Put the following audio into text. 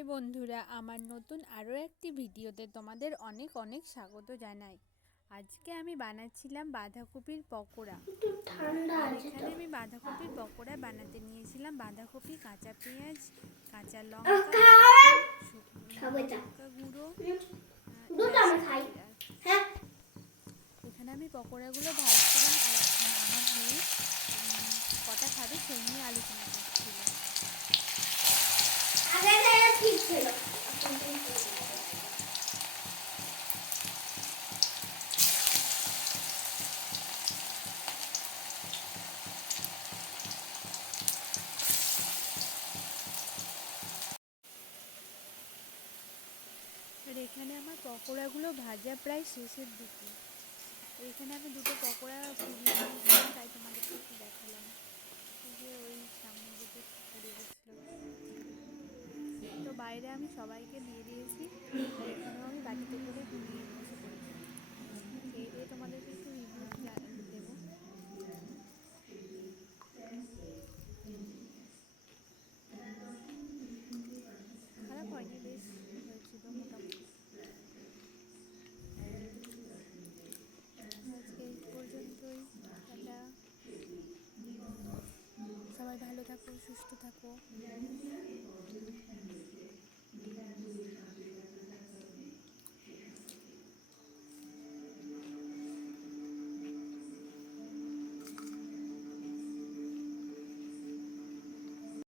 High বন্ধুরা আমার নতুন আরও একটি ভিডিওতে তোমাদের অনেক অনেক স্বাগত জানাই। আজকে আমি বানাচ্ছিলাম বাঁধাকপির পকোড়া। এখানে আমি বাঁধাকপির পকোড়া বানাতে নিয়েছিলাম। বাঁধাকপি কাঁচা পেঁয়াজ কাঁচা লঙ্কা গুঁড়ো। হ্যাঁ। এখানে আমি পকোড়াগুলো ভাজছিলাম আর আমার মেয়ে কটা খাবে সেই নিয়ে আলোচনা করছিল আর এখানে আমার পকোড়াগুলো ভাজা প্রায় শেষের দিকে। এখানে আমি দুটো পকোড়া তো বাইরে আমি সবাইকে দিয়ে দিয়েছি। এখানেও আমি বাটিতে করে নিয়ে বসে পড়েছি। খেয়ে দিয়ে তোমাদেরকে একটু রিভিউ দেবো। খারাপ হয়নি বেশ, হয়েছিল মোটামুটি। আজকে এই পর্যন্তই, টাটা। সবাই ভালো থাকো, সুস্থ থাকো।